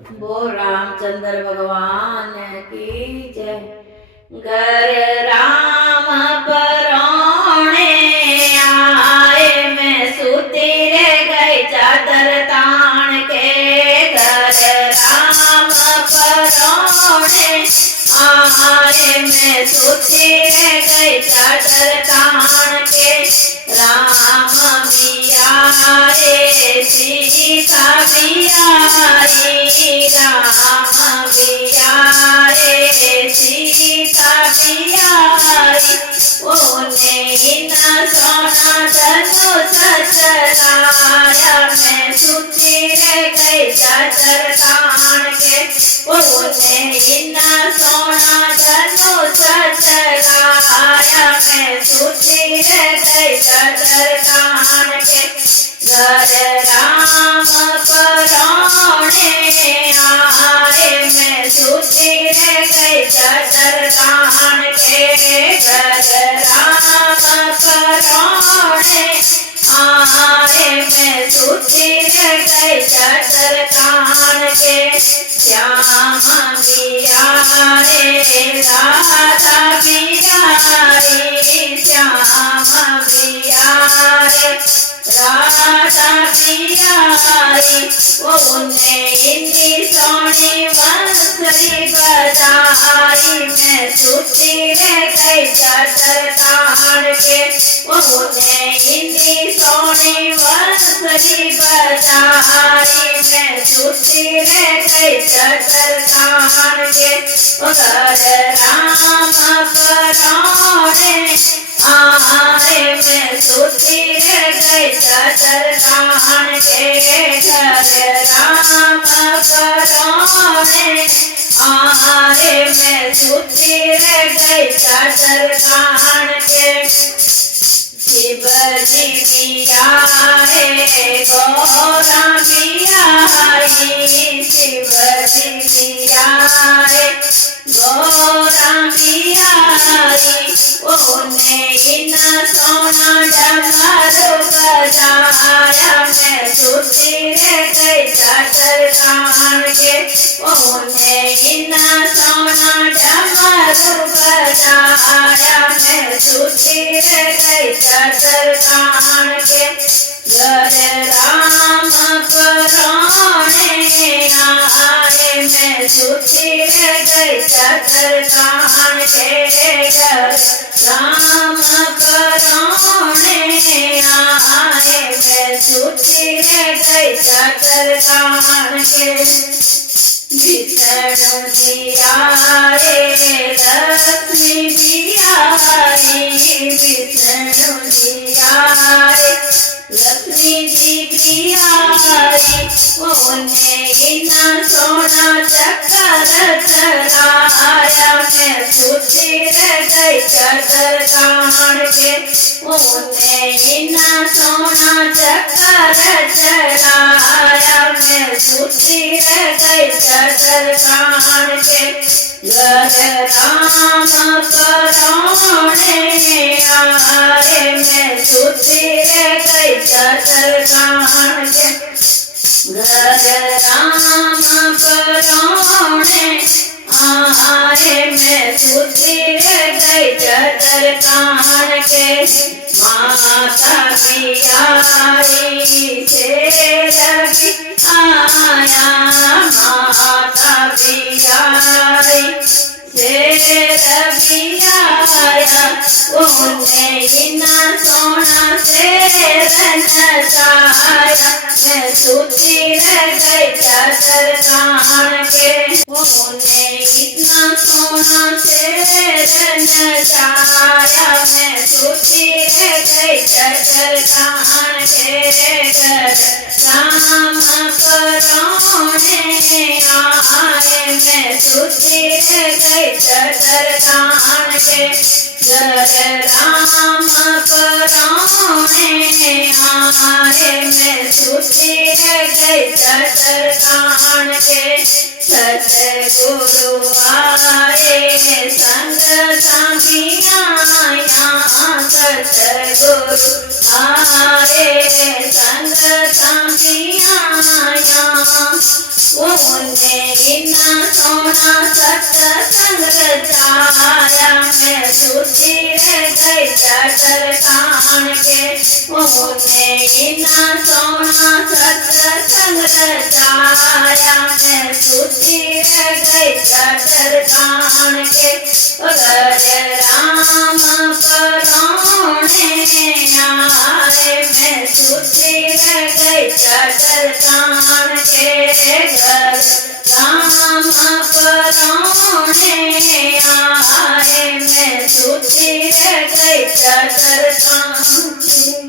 बोल रामचंद्र भगवान की जय। घर राम परौणे आए, मैं सूती रे गई चादर तान के। घर राम परौणे आए, मैं सूती रे गई चादर तान के। राम बिया रे सीता बियाई, राम बिया रे सीता बियाई। ओने इना सोना धनुष चलाया, मैं सूती रे गई चादर तान के। ओने इना सोना धनुष चलाया, मैं सूती रे गई चादर तान के। घर राम परौणे आए, मैं सूती रे गई चादर तान के। घर राम परौणे आए, मैं सूती रे गई चादर तान के। श्याम बिया रे राधा बियाई, श्याम बिया रे राधा बियाई। ओने इन्नी सोनी बंसरी बजाई, मैं सूती रे गई चादर तान के। ओने इन्नी सोनी बंसरी बजाई, मैं सूती रे गई चादर तान के। घर राम परौणे आए, मैं सूती रे गई चादर तान के। घर राम परौणे आए, मैं सूती रे गई चादर तान के। शिव जी बिया रे गौरा बियाई, शिव जी बिया रे गौरा बियाई। ओने इना सोना डमरू बजाया, मैं सूती रे गई चादर तान के। ओने इना सोना डमरू बजाया, मैं सूती रे गई चादर तान के। घर राम परौणे आए, मैं सूती रे गई चादर तान के। घर राम परौणे आए, मैं सूती रे गई चादर तान के। विष्णु जिया रे लक्ष्मी बियाई, विष्णु जिया रे लक्ष्मी जी बियाई। ओने इना सोना चक्कर चलाया, मैं सूती रे गई चादर तान के। ओने इना सोना चक्कर चलाया, मैं सूती रे गई चादर तान के। घर राम परौणे आए, मैं सूती रे गई चादर तान के। घर राम परौणे आए, मैं सूती रे गई चादर तान के। माता बियाई शेर बियाया, माता बियाई शेर बियाया। ओने इना सोना शेर नचाया, मैं सूती रे गई चादर तान के। ओने इतना सोना शेर नचाया, मैं सूती रे गई चादर तान के। घर राम परौणे आए, मैं सूती रे गई चादर तान के। घर राम परौणे आए, मैं सूती रे गई चादर तान के। सतगुरु आए संग साथी आया सतगुरु आए संग साथी आया उन्हें इतना सोना सत्संग रचाया मैं सुधी रह गई चटर कान के उन्हें इतना सोना सत्संग रचाया मैं सुधी रह गई चटर कान के अगर राम परोणे आए मैं सुधी रह गई चटर कान के घर राम परोणे आए मैं सुधी रह गई चटर कान के